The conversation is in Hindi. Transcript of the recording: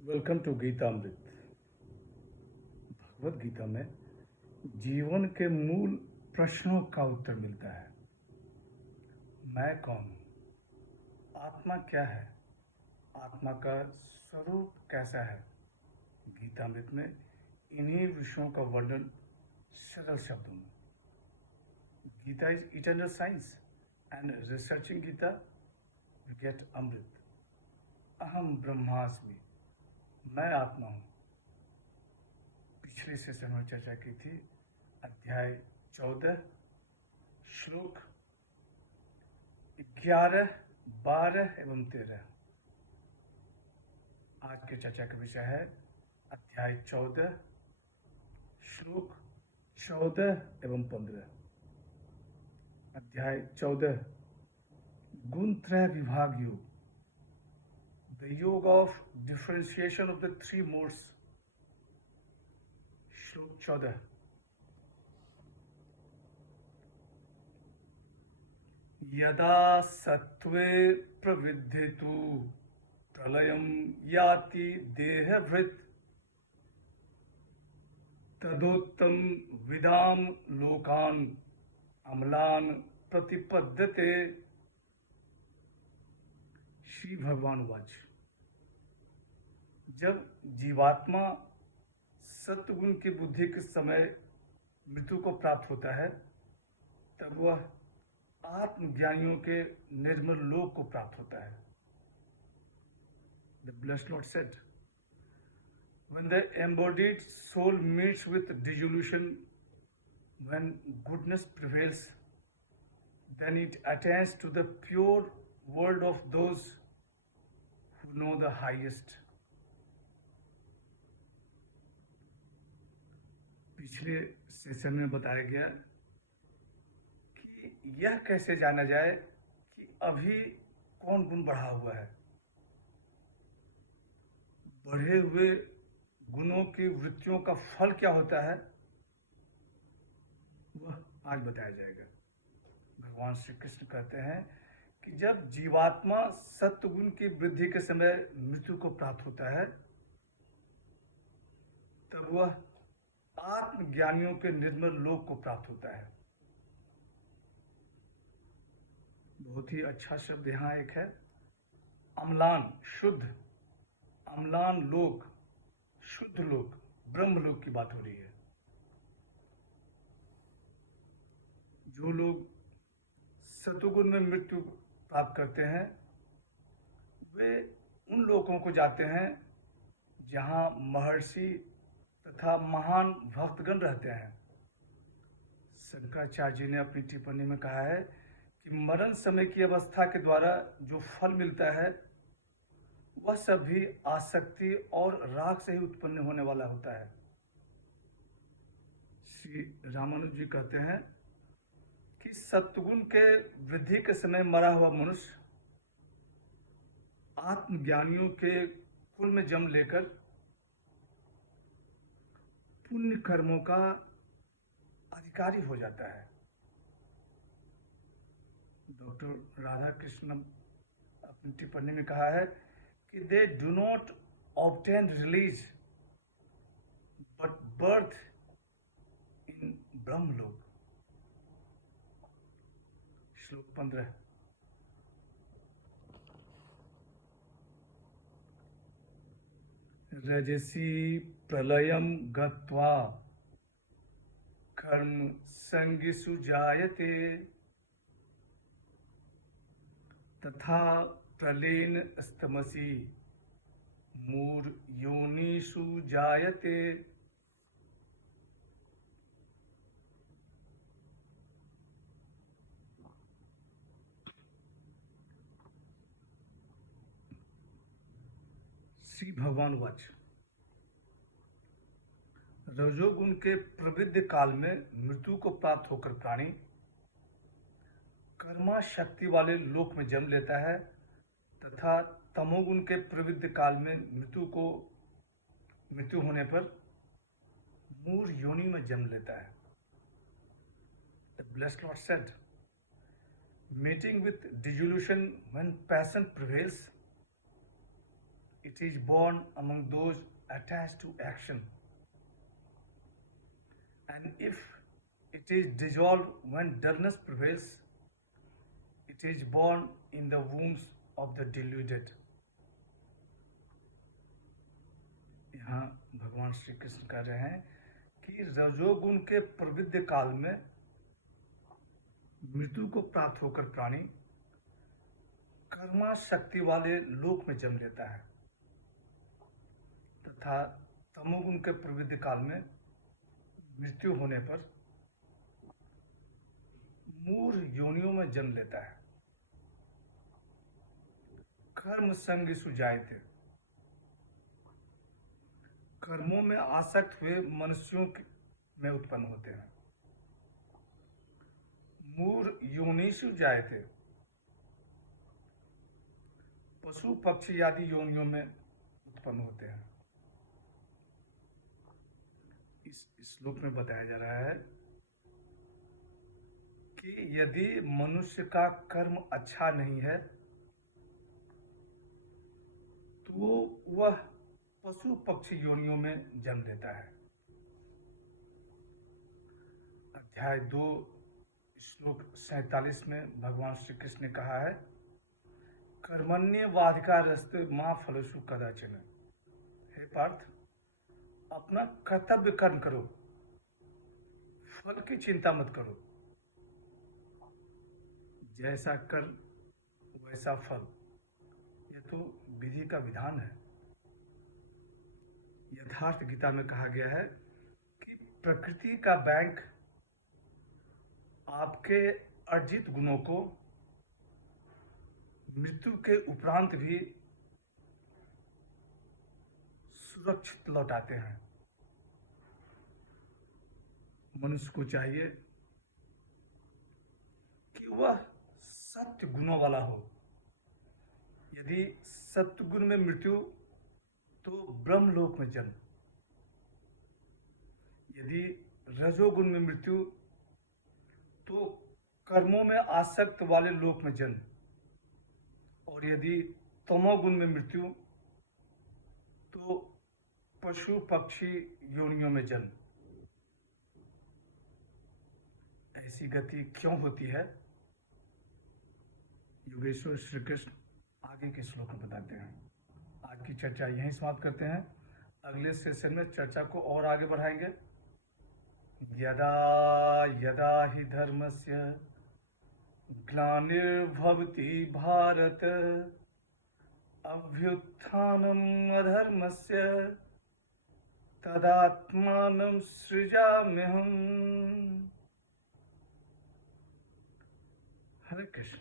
Welcome to Geetamrit. भगवत गीता में जीवन के मूल प्रश्नों का उत्तर मिलता है। मैं कौन हूँ? आत्मा क्या है? आत्मा का स्वरूप कैसा है? गीतामृत में इन्हीं विषयों का वर्णन सरल शब्दों में। Gita is eternal science and researching Gita we get amrit. अहम ब्रह्मास्मि, मैं आत्मा हूँ। पिछले सेशन में चर्चा की थी अध्याय 14 श्लोक 11, 12 एवं 13। आज की चर्चा का विषय है अध्याय 14 श्लोक 14 एवं 15। अध्याय 14 गुणत्रय विभाग योग, द योग of differentiation of the three modes. श्लोक 14 यदा सत्त्वे प्रवृद्धितु प्रलयं याति देहभृत् तदोत्तम विदाम लोकान अम्लान प्रतिपद्यते। श्री भगवान वाच। जब जीवात्मा सत्वगुण की बुद्धि के समय मृत्यु को प्राप्त होता है तब वह आत्मज्ञानियों के निर्मल लोक को प्राप्त होता है। The blessed Lord said, when the embodied soul meets with dissolution, when goodness prevails, then it attains to the pure world of those who know the highest. पिछले सेशन में बताया गया कि यह कैसे जाना जाए कि अभी कौन गुण बढ़ा हुआ है। बढ़े हुए गुणों की वृत्तियों का फल क्या होता है वह आज बताया जाएगा। भगवान श्री कृष्ण कहते हैं कि जब जीवात्मा सत्वगुण की वृद्धि के समय मृत्यु को प्राप्त होता है तब वह आत्मज्ञानियों के निर्मल लोक को प्राप्त होता है। बहुत ही अच्छा शब्द यहाँ एक है, अम्लान, शुद्ध। अम्लान लोक, शुद्ध लोक, ब्रह्म लोक की बात हो रही है। जो लोग सतुगुण में मृत्यु प्राप्त करते हैं वे उन लोकों को जाते हैं जहाँ महर्षि तथा महान भक्तगण रहते हैं। शंकराचार्य जी ने अपनी टिप्पणी में कहा है कि मरण समय की अवस्था के द्वारा जो फल मिलता है वह सब भी आसक्ति और राग से ही उत्पन्न होने वाला होता है। श्री रामानुज जी कहते हैं कि सत्वगुण के वृद्धि के समय मरा हुआ मनुष्य आत्मज्ञानियों के कुल में जन्म लेकर पुण्य कर्मों का अधिकारी हो जाता है। डॉक्टर राधा कृष्ण अपनी टिप्पणी में कहा है कि they do not obtain release but birth in Brahmalok. श्लोक 15 रजसी प्रलयम गत्वा कर्म संगिषु जायते तथा प्रलीन स्तमसी मूर योनिषु जायते। श्री भगवान वाच। रजोगुण के प्रवृत्ति काल में मृत्यु को प्राप्त होकर प्राणी कर्मा शक्ति वाले लोक में जन्म लेता है तथा तमोगुण के प्रवृत्ति काल में मृत्यु होने पर मूर योनि में जन्म लेता है। The blessed Lord said, meeting with dissolution when passion prevails, it It is born among those attached to action. And if it is dissolved when dullness prevails, it is born in the wombs of the deluded. यहाँ भगवान श्री कृष्ण कह रहे हैं कि रजोगुण के प्रवृत्ति काल में मृत्यु को प्राप्त होकर प्राणी कर्मा शक्ति वाले लोक में जन्म लेता है, तथा तमोगुण के प्रवृत्ति काल में मृत्यु होने पर मूढ़ योनियों में जन्म लेता है। कर्म संगिषु जायते, कर्मों में आसक्त हुए मनुष्यों में उत्पन्न होते हैं। मूढ़ योनिषु जायते, पशु पक्षी आदि योनियों में उत्पन्न होते हैं। इस श्लोक में बताया जा रहा है कि यदि मनुष्य का कर्म अच्छा नहीं है तो वह पशु पक्षी योनियों में जन्म लेता है। अध्याय 2 श्लोक 47 में भगवान श्री कृष्ण ने कहा है, कर्मण्येवाधिकारस्ते मा फलेषु कदाचन। हे पार्थ, अपना कर्तव्य कर्म करो, फल की चिंता मत करो। जैसा कर्म वैसा फल, यह तो विधि का विधान है। यथार्थ गीता में कहा गया है कि प्रकृति का बैंक आपके अर्जित गुणों को मृत्यु के उपरांत भी सुरक्षित लौटाते हैं। मनुष्य को चाहिए कि वह सत्य गुणों वाला हो। यदि सत्य गुण में मृत्यु तो ब्रह्मलोक में जन्म, यदि रजोगुण में मृत्यु तो कर्मों में आसक्त वाले लोक में जन्म, और यदि तमोगुण में मृत्यु तो पशु पक्षी योनियों में जन्म। ऐसी गति क्यों होती है, योगेश्वर श्री कृष्ण आगे के श्लोक में बताते हैं। आज की चर्चा यहीं समाप्त करते हैं। अगले सेशन में चर्चा को और आगे बढ़ाएंगे। यदा यदा हि धर्मस्य ग्लानिर्भवति भारत, अभ्युत्थानम् अधर्मस्य तदात्मानं सृजाम्यहम्। हरे कृष्ण।